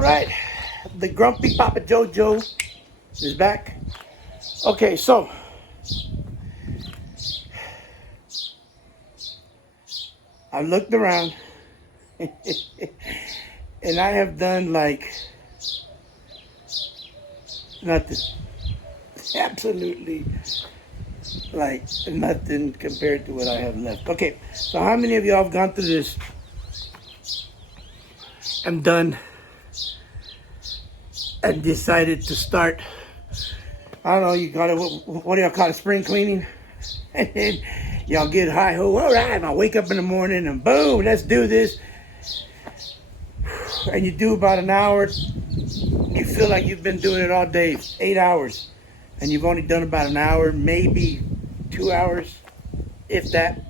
right, the grumpy Papa JoeJoe is back. Okay, so I looked around and I have done like nothing. Absolutely like nothing compared to what I have left. Okay, so how many of y'all have gone through this and done and decided to start, I don't know, you call it, what do y'all call it, spring cleaning? And then y'all get high-ho, all right, I'll wake up in the morning and boom, let's do this. And you do about an hour, you feel like you've been doing it all day, 8 hours. And you've only done about an hour, maybe 2 hours, if that.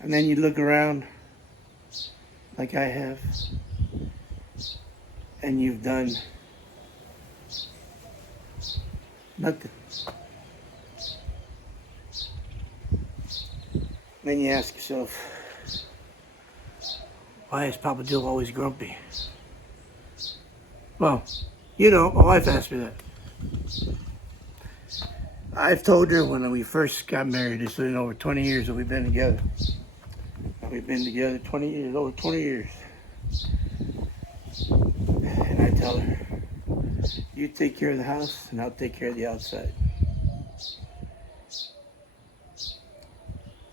And then you look around, like I have, and you've done nothing. Then you ask yourself, why is Papa Joe always grumpy? Well, you know, my wife asked me that. I've told her when we first got married, it's been over 20 years that we've been together. We've been together 20 years, over 20 years. And I tell her, you take care of the house and I'll take care of the outside.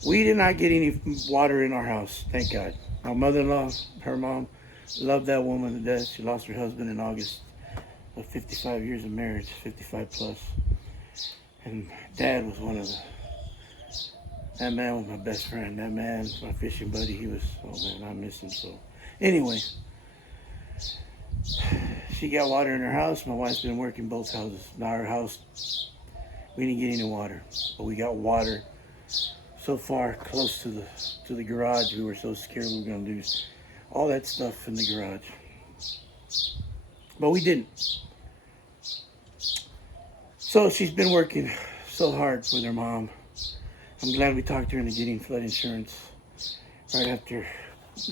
We did not get any water in our house, thank God. My mother-in-law, her mom, loved that woman to death. She lost her husband in August of 55 years of marriage, 55 plus. And Dad was one of that man was my best friend. That man, my fishing buddy, he was, oh man, I miss him so. Anyway, she got water in her house. My wife's been working both houses. Now our house, we didn't get any water, but we got water so far close to the garage. We were so scared we were gonna lose all that stuff in the garage, but we didn't. So she's been working so hard with her mom. I'm glad we talked her into getting flood insurance right after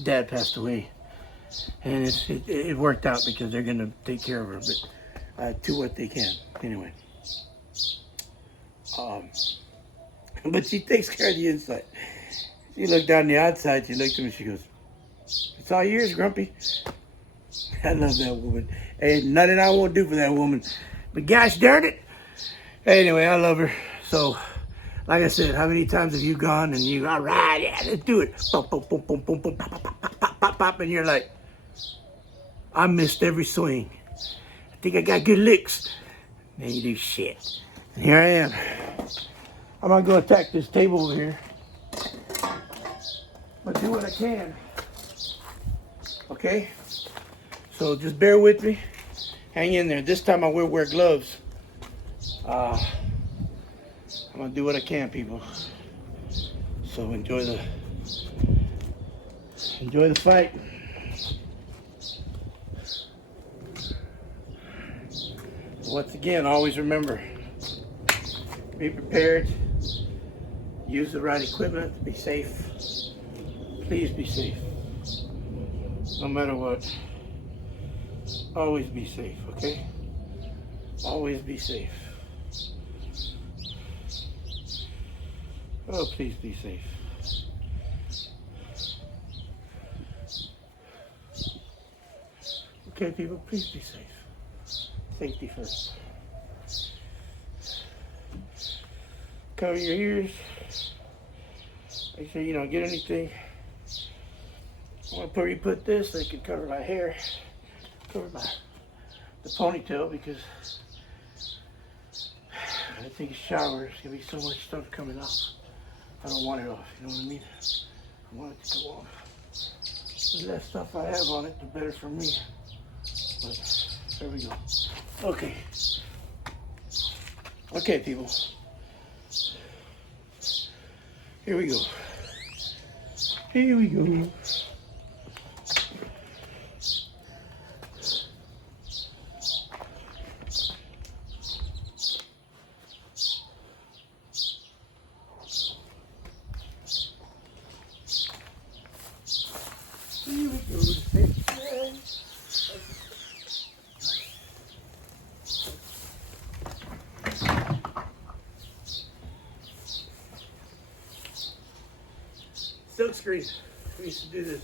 Dad passed away. And it worked out because they're going to take care of her, but to what they can. Anyway. But she takes care of the inside. She looked down the outside, she looked at me, she goes, it's all yours, Grumpy. I love that woman. Ain't nothing I won't do for that woman. But gosh darn it. Anyway, I love her. So, like I said, how many times have you gone and you, all right, yeah, let's do it. Boom, boom, boom, boom, boom, boom, pop, pop, pop, pop, pop, pop, pop, and you're like, I missed every swing. I think I got good licks. Then you do shit. And here I am. I'm gonna go attack this table over here. But do what I can. Okay? So just bear with me. Hang in there. This time I will wear gloves. I'm gonna do what I can, people. So enjoy the fight. Once again, always remember, be prepared, use the right equipment, be safe. Please be safe. No matter what, always be safe, okay? Always be safe. Oh, please be safe. Okay, people, please be safe. Safety first. Cover your ears. Make sure you don't get anything. I want to put this so it can cover my hair, cover the ponytail, because I take a shower. There's gonna be so much stuff coming off. I don't want it off. You know what I mean? I want it to go off. The less stuff I have on it, the better for me. But there we go. Okay. Okay, people. Here we go. Here we go. Here we go. screen. We used to do this.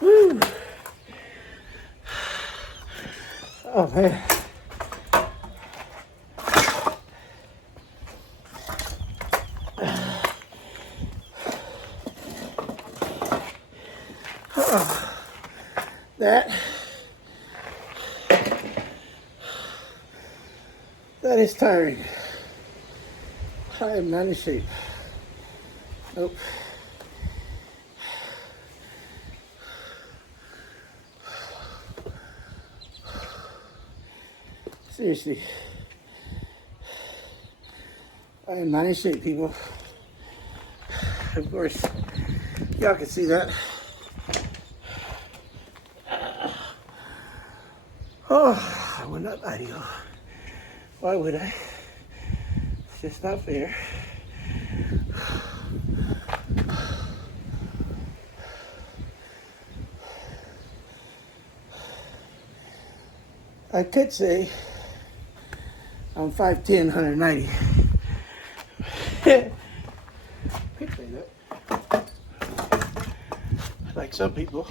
Whew. Oh man. Oh, that is tiring. I am not in shape. Nope. Seriously. I am not in shape, people. Of course, y'all can see that. Oh, I would not lie to you. Why would I? It's just not fair. I could say I'm 5'10", 190. Could say that. Like some people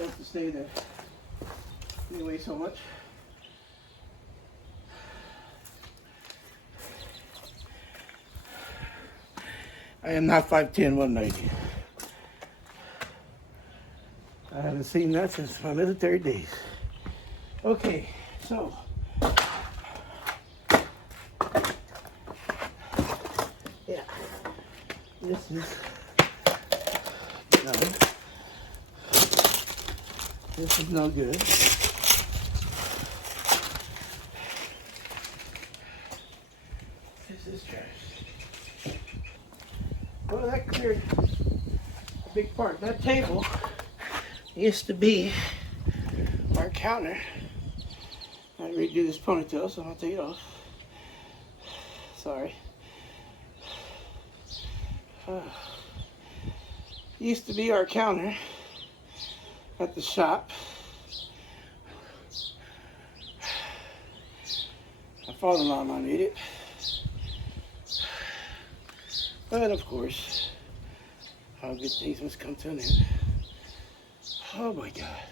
love to say that they weigh so much. I am not 5'10", 190. I haven't seen that since my military days. Okay, so yeah, This is done. This is no good. This is trash. Well, that cleared a big part. That table used to be our counter. I had to redo this ponytail, so I'll take it off. Sorry. Used to be our counter at the shop. My father-in-law made it. But of course, how good things must come to an end. Oh my God.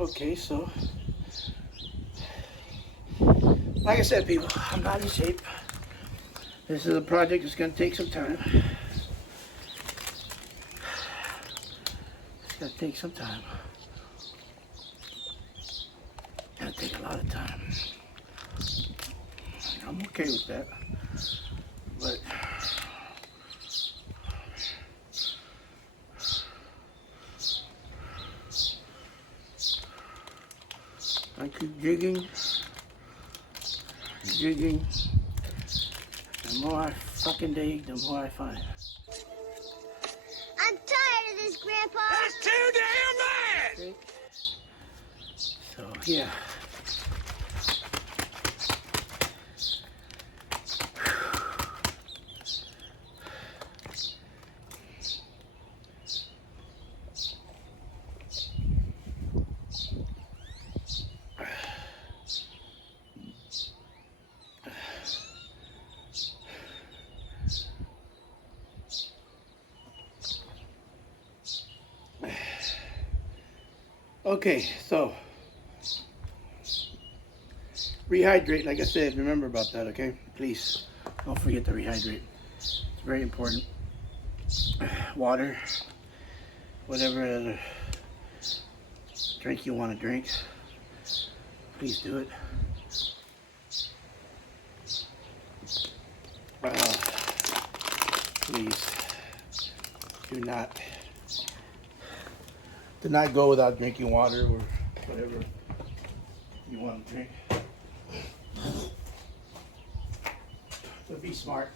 Okay, so, like I said, people, I'm not in shape. This is a project that's going to take some time. It's going to take some time. It's going to take a lot of time. I'm okay with that. But I keep jigging. The more I fucking dig, the more I find. I'm tired of this, Grandpa. That's too damn bad! So, yeah. Okay, so rehydrate, like I said, remember about that, okay? Please don't forget to rehydrate. It's very important. Water, whatever other drink you want to drink, please do it. Please do not go without drinking water or whatever you want to drink. So be smart.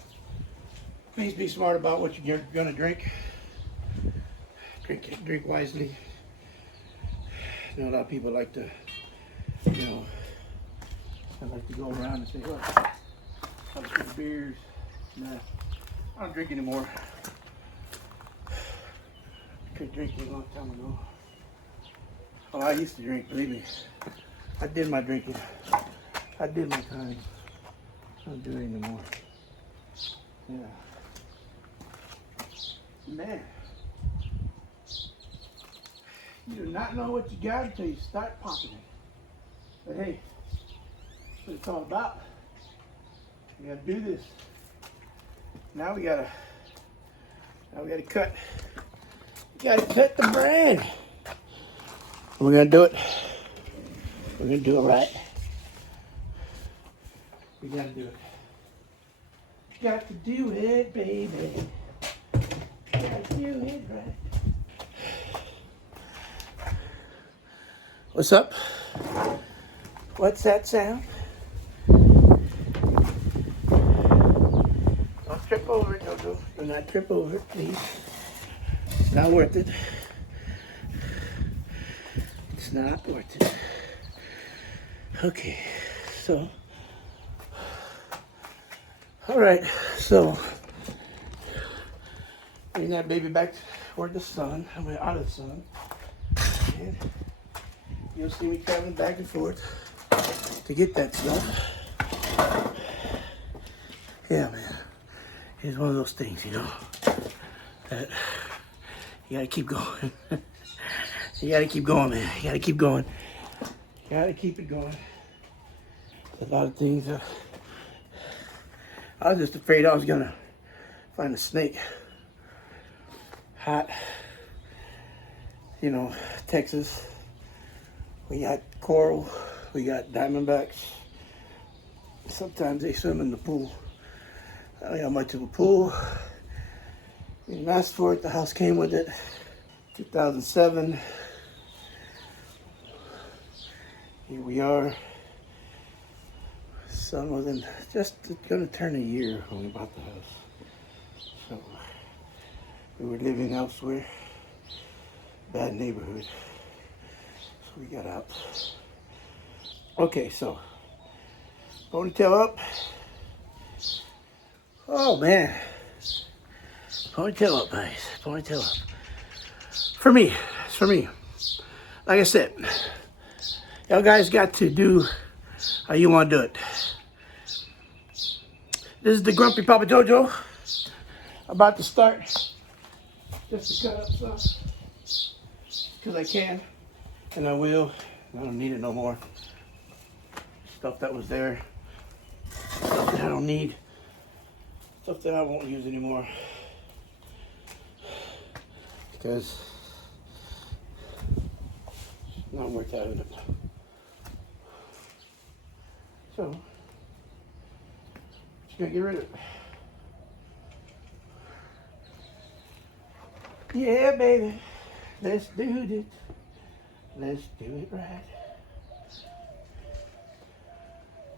Please be smart about what you're going to drink. Drink wisely. You know, a lot of people like to, you know, I like to go around and say, well, I'll drink beers. Nah, I don't drink anymore. I quit drinking a long time ago. Well, I used to drink, believe me. I did my drinking. I did my time. I don't do it anymore. Yeah. Man. You do not know what you got until you start popping it. But hey, that's what it's all about. We gotta do this. Now we gotta cut. We gotta cut the brand. We're gonna do it. We're gonna do it right. We gotta do it. Got to do it, baby. Gotta do it right. What's up? What's that sound? Don't trip over it, JoeJoe. Do not trip over it, please. It's not worth it. It's not worth it. Okay, so. All right, so. Bring that baby back toward the sun. I mean, out of the sun. And you'll see me traveling back and forth to get that stuff. Yeah, man. It's one of those things, you know, that you gotta keep going. You gotta keep going, man. You gotta keep going. You gotta keep it going. A lot of things. I was just afraid I was gonna find a snake. Hot. You know, Texas. We got coral. We got diamondbacks. Sometimes they swim in the pool. I don't got much of a pool. We didn't ask for it. The house came with it. 2007. Here we are. Some of them just gonna turn a year when we bought the house. So we were living elsewhere. Bad neighborhood. So we got out. Okay, so ponytail up. Oh man. Ponytail up, guys. Ponytail up. For me. It's for me. Like I said, y'all guys got to do how you want to do it. This is the Grumpy Papa JoeJoe. About to start. Just to cut up some. Because I can. And I will. I don't need it no more. Stuff that was there. Stuff that I don't need. Stuff that I won't use anymore. Because it's not worth having it. So, just gonna get rid of it. Yeah, baby. Let's do it. Let's do it right.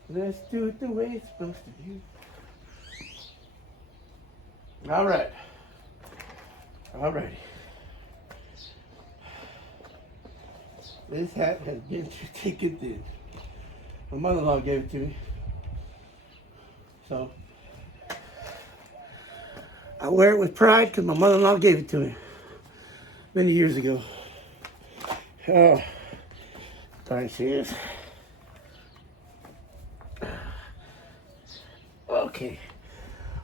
Let's do it the way it's supposed to be. All right. Alrighty. This hat has been thick and thin. My mother-in-law gave it to me. So I wear it with pride because my mother-in-law gave it to me many years ago. Oh, darn she is. Okay.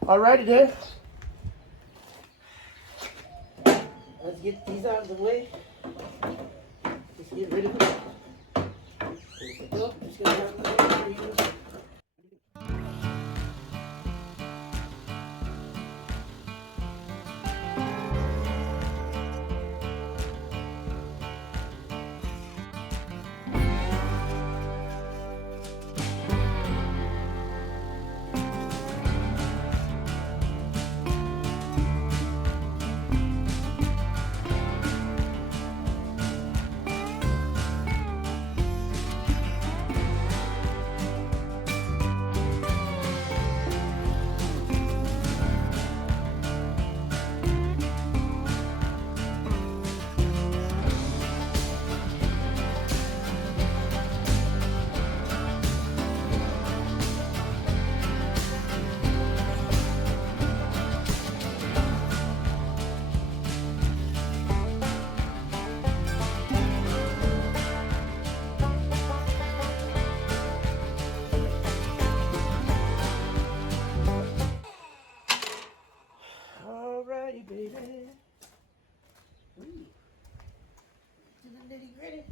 Alrighty then. Let's get these out of the way. Let's get rid of them. There we go. Just gonna have them for you. Alrighty, baby. Ooh. To the nitty gritty.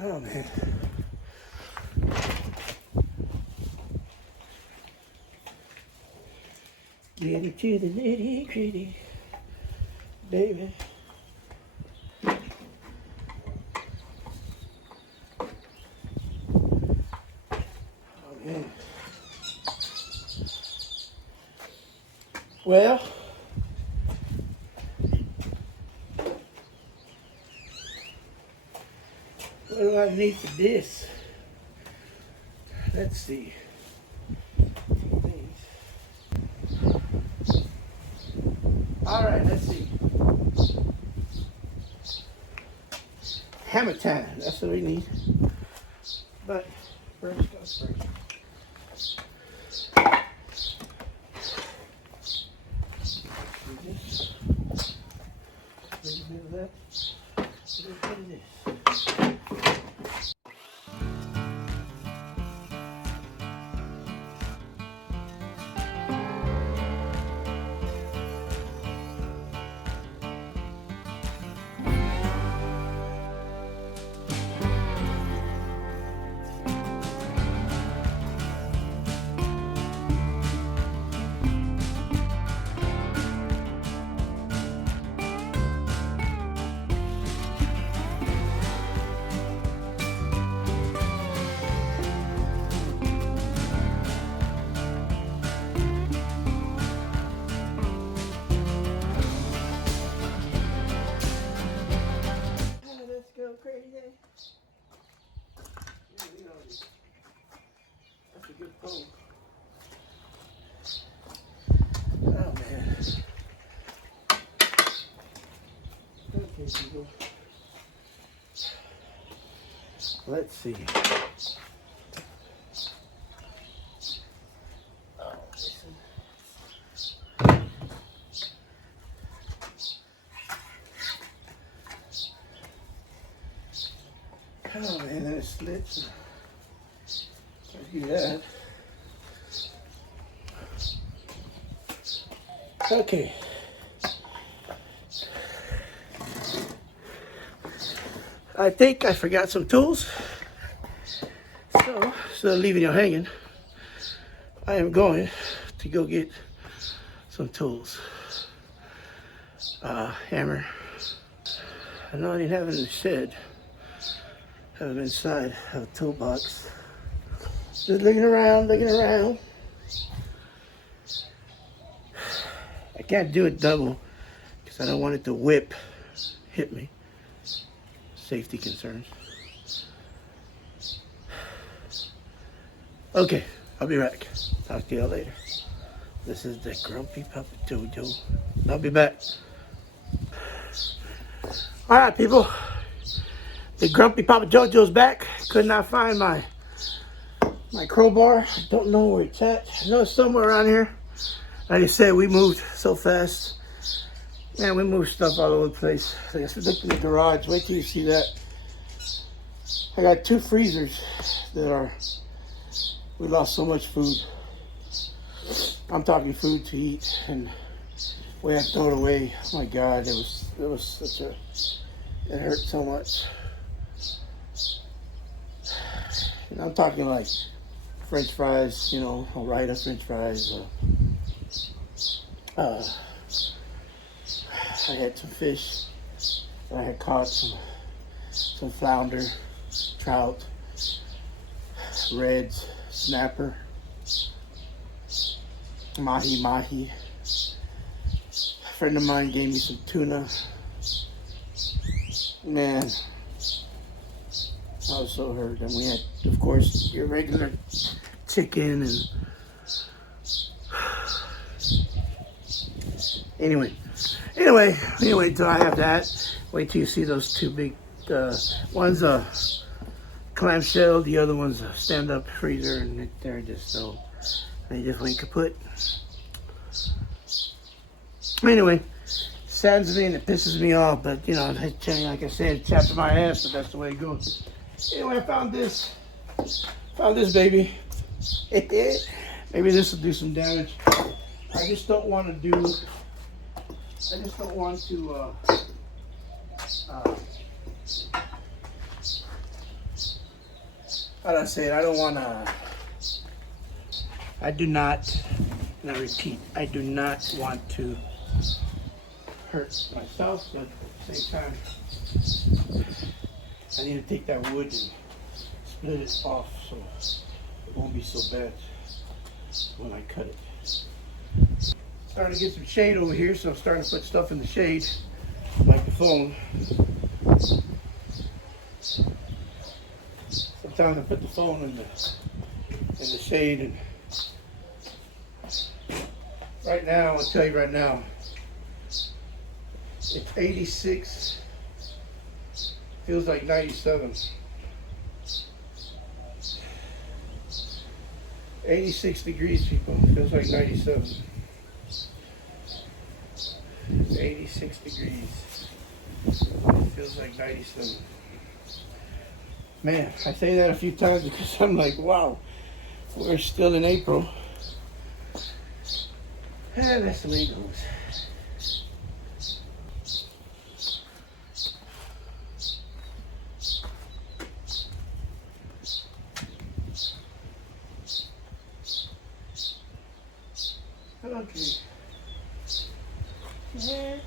Oh man. Get it to the nitty gritty, baby. Well, what do I need for this? Let's see. All right, let's see. Hammer time. That's what we need. But first goes first. Okay, people. Let's see. Oh, listen. Oh man, that slips. I do that. Okay. I think I forgot some tools. So, instead of leaving you hanging, I am going to go get some tools. Hammer. I know I didn't have it in the shed. I have it inside of a toolbox. Just looking around, looking around. I can't do it double because I don't want it to hit me. Safety concerns. Okay, I'll be back. Talk to y'all later. This is the Grumpy Papa JoeJoe. I'll be back. All right, people. The Grumpy Papa JoeJoe's back. Could not find my crowbar. I don't know where it's at. I know it's somewhere around here. Like I said, we moved so fast. Man, we moved stuff all over the place. Like I said, look in the garage. Wait till you see that. I got 2 freezers we lost so much food. I'm talking food to eat, and the way I throw it away, oh my God, it hurt so much. And I'm talking like French fries, you know, Ore-Ida French fries. I had some fish that I had caught, some flounder, trout, reds, snapper, mahi. A friend of mine gave me some tuna. Man, I was so hurt. And we had, of course, your regular chicken and anyway, till I have that. Wait till you see those 2 big, one's a clamshell, the other one's a stand-up freezer, and they're just so, they just went kaput. Anyway, saddens me and it pisses me off, but you know, like I said, it chaps my ass, but that's the way it goes. Anyway, I found this baby. Maybe this will do some damage. I just don't want to how do I say it? I do not, and I repeat, I do not want to hurt myself, but at the same time, I need to take that wood and split it off so it won't be so bad when I cut it. Starting to get some shade over here, so I'm starting to put stuff in the shade, like the phone. Sometimes I put the phone in the shade, and right now, I'll tell you right now, it's 86, feels like 97. 86 degrees, people, feels like 97. 86 degrees, feels like 97. Man, I say that a few times because I'm like, wow, we're still in April. And that's the way it goes. Okay. There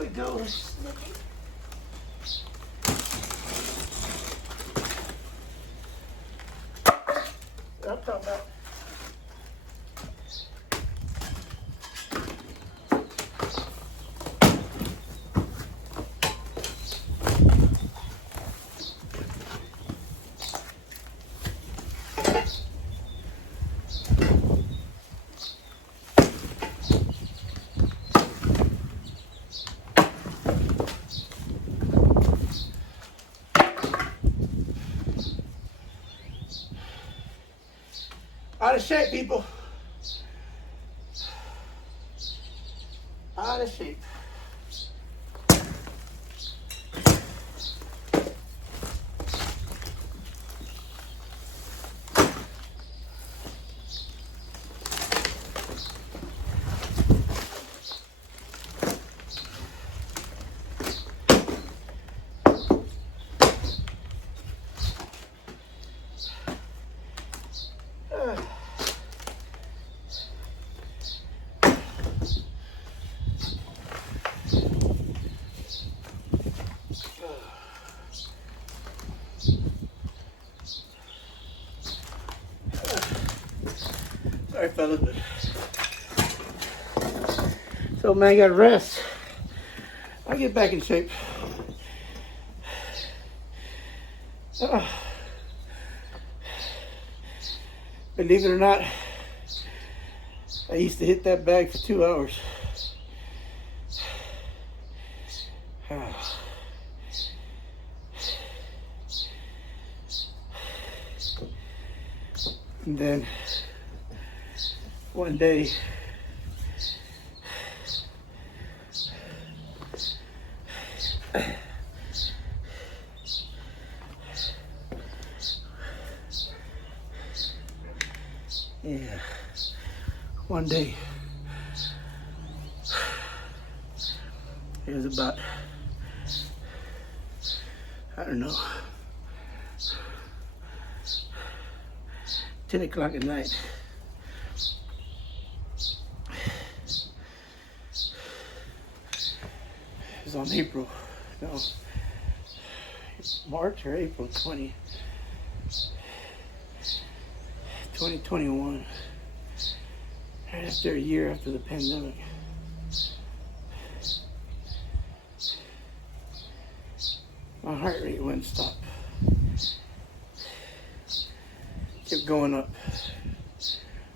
we go. I'm talking about. Out of shape, people. Out of shape. Sorry, fellas, but so man, I got to rest. I'll get back in shape. Believe it or not, I used to hit that bag for 2 hours. And then one day, yeah, one day, it was about, I don't know, 10 o'clock at night. It was on April, no, March or April 2021, right after a year after the pandemic. My heart rate wouldn't stop. Kept going up.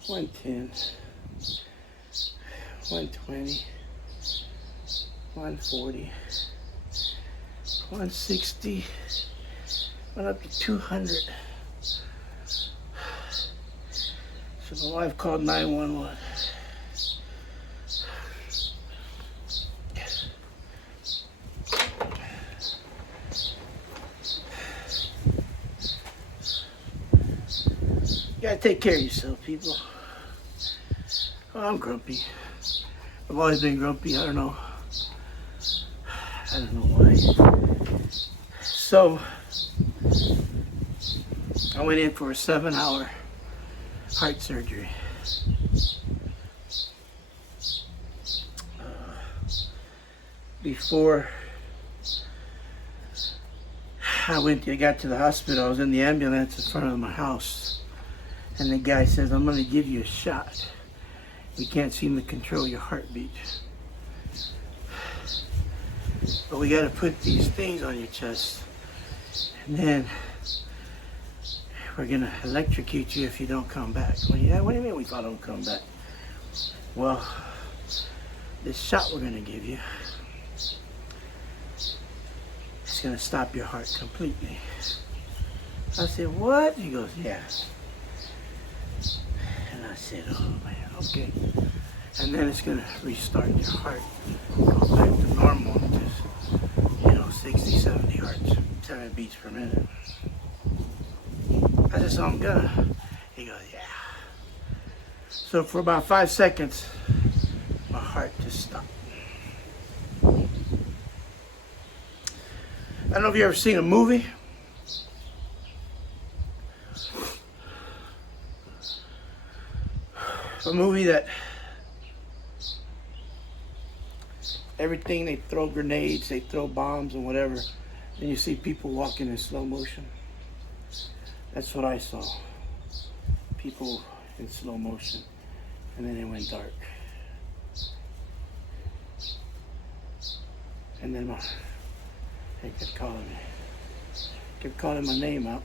110, 120, 140, 160, went up to 200. So my wife called 911. You gotta take care of yourself, people. Oh, I'm grumpy. I've always been grumpy. I don't know why. So I went in for a 7-hour heart surgery. Before I got to the hospital, I was in the ambulance in front of my house. And the guy says, I'm gonna give you a shot. We can't seem to control your heartbeat. But we gotta put these things on your chest. And then we're gonna electrocute you if you don't come back. What do you mean we thought I don't come back? Well, this shot we're gonna give you, it's gonna stop your heart completely. I said, what? He goes, yeah. And I said, oh man, okay. And then it's gonna restart your heart, go back to normal, just, 60, 70 hearts, 7 beats per minute. I said, so I'm gonna. He goes, yeah. So for about 5 seconds, my heart just stopped. I don't know if you ever seen a movie. A movie that everything, they throw grenades, they throw bombs and whatever, and you see people walking in slow motion. That's what I saw. People in slow motion. And then it went dark. And then they kept calling me. Kept calling my name out.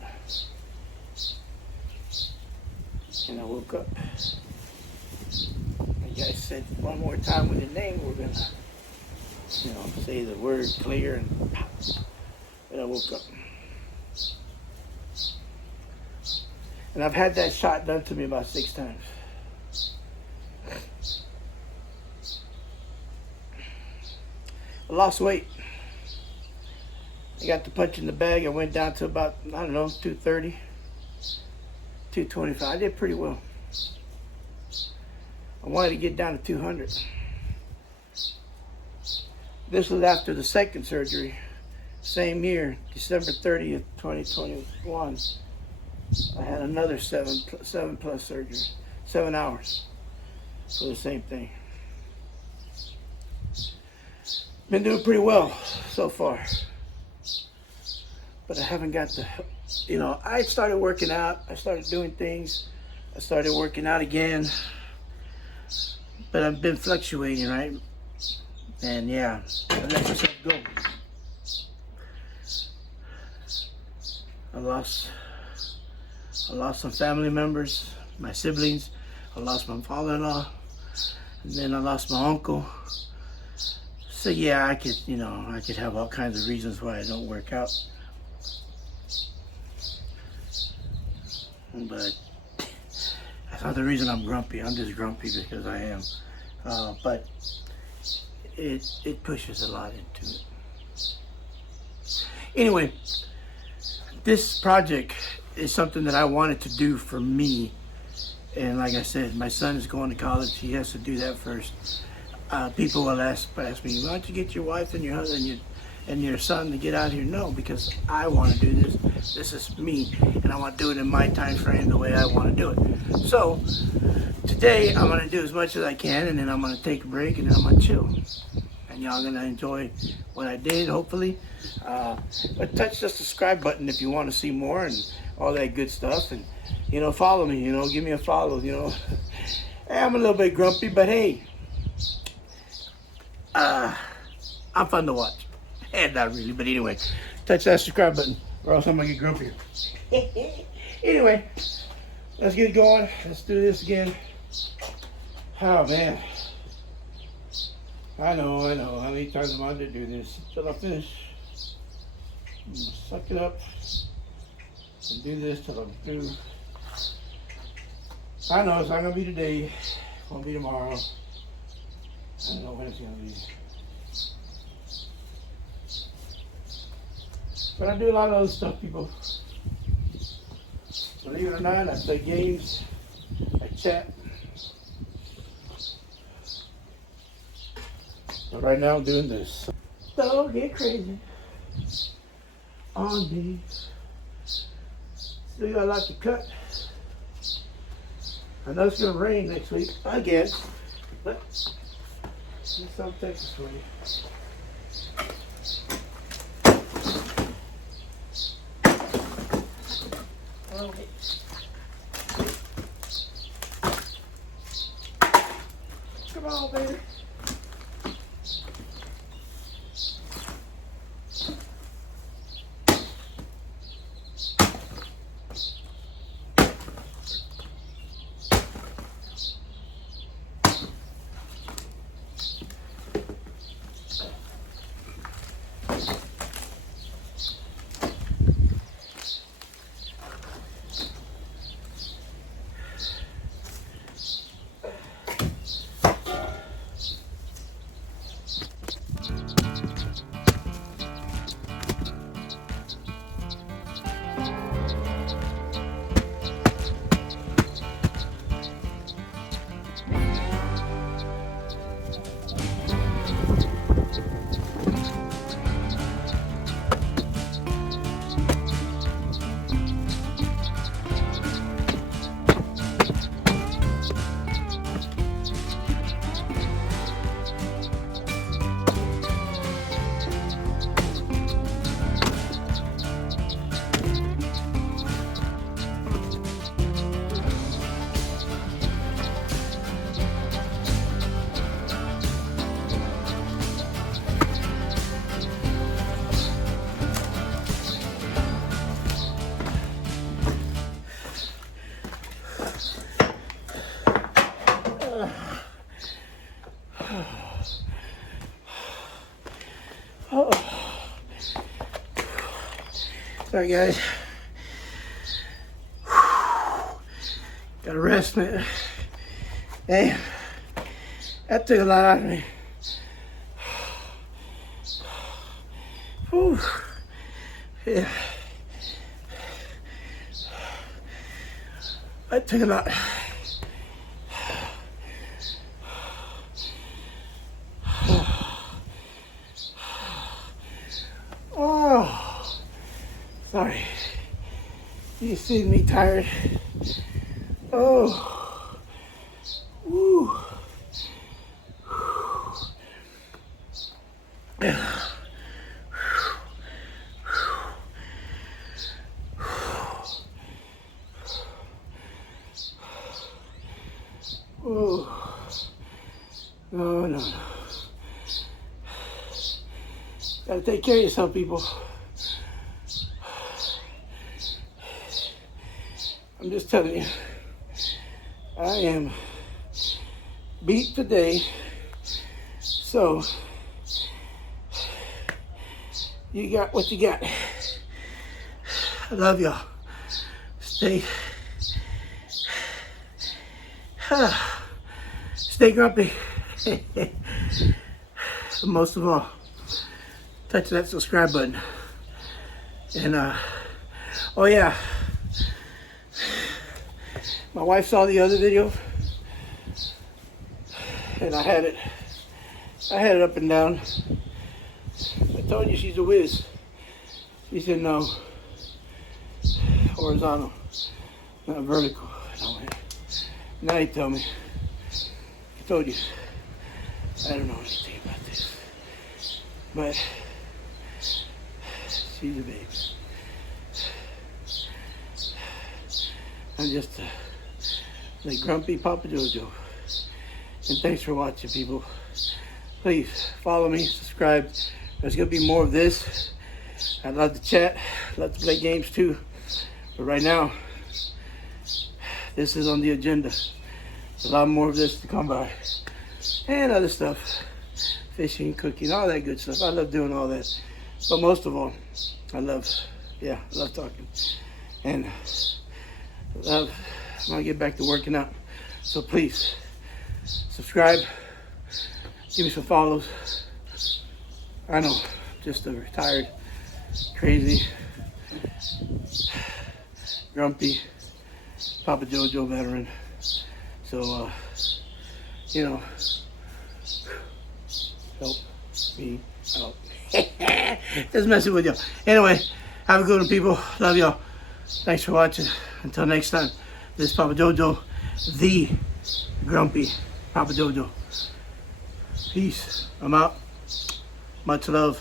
And I woke up. The guy said, one more time with your name, we're gonna, say the word clear, and pop. And I woke up. And I've had that shot done to me about 6 times. I lost weight. I got the punch in the bag. I went down to about, I don't know, 230, 225. I did pretty well. I wanted to get down to 200. This was after the second surgery. Same year, December 30th, 2021. I had another 7 plus surgery. 7 hours for the same thing. Been doing pretty well so far. But I haven't got the, I started working out. I started doing things. I started working out again. But I've been fluctuating, right? And yeah, I let myself go. I lost some family members, my siblings. I lost my father-in-law. And then I lost my uncle. So yeah, I could have all kinds of reasons why I don't work out. But that's not the reason I'm grumpy. I'm just grumpy because I am. But it pushes a lot into it. Anyway, this project is something that I wanted to do for me. And like I said, my son is going to college. He has to do that first. People will ask me, why don't you get your wife and your husband and your son to get out here? No, because I want to do this. This is me, and I want to do it in my time frame the way I want to do it. So today I'm going to do as much as I can, and then I'm going to take a break, and then I'm going to chill. And y'all going to enjoy what I did, hopefully. But touch the subscribe button if you want to see more and all that good stuff. And, follow me, give me a follow, Hey, I'm a little bit grumpy, but hey, I'm fun to watch. And not really, but anyway, touch that subscribe button or else I'm going to get grumpier. Anyway, let's get going. Let's do this again. Oh, man. I know. How many times am I going to do this until I finish? I'm going to suck it up and do this till I'm through. I know it's not going to be today. It's going to be tomorrow. I don't know when it's going to be. But I do a lot of other stuff, people. Believe it or not, I play games. I chat. But right now I'm doing this. Don't get crazy on me. Still got a lot to cut. I know it's going to rain next week, I guess. But there's some Texas for you. Okay. Come on, baby. Oh. Sorry, guys. Gotta rest, man. Damn. That took a lot out of me. Whew. Yeah. That took a lot. Oh, sorry. You see me tired. Oh, woo. Oh, no, no, no. Gotta take care of yourself, people. I'm just telling you, I am beat today, so you got what you got. I love y'all. Stay grumpy. But most of all, touch that subscribe button. And oh yeah, my wife saw the other video, and I had it up and down. I told you she's a whiz. She said no, horizontal, not vertical. And I went, now you tell me. I told you, I don't know anything about this, but she's a baby. I'm just the grumpy Papa JoeJoe. And thanks for watching, people. Please follow me, subscribe. There's gonna be more of this. I love to chat, love to play games too. But right now, this is on the agenda. A lot more of this to come by. And other stuff. Fishing, cooking, all that good stuff. I love doing all that. But most of all, I love talking. And I'm gonna get back to working out. So please, subscribe, give me some follows. I know, just a retired, crazy, grumpy Papa JoeJoe veteran. So, you know, help me out. Just messing with y'all. Anyway, have a good one, people. Love y'all. Thanks for watching. Until next time, this is Papa JoeJoe, the grumpy Papa JoeJoe. Peace. I'm out. Much love.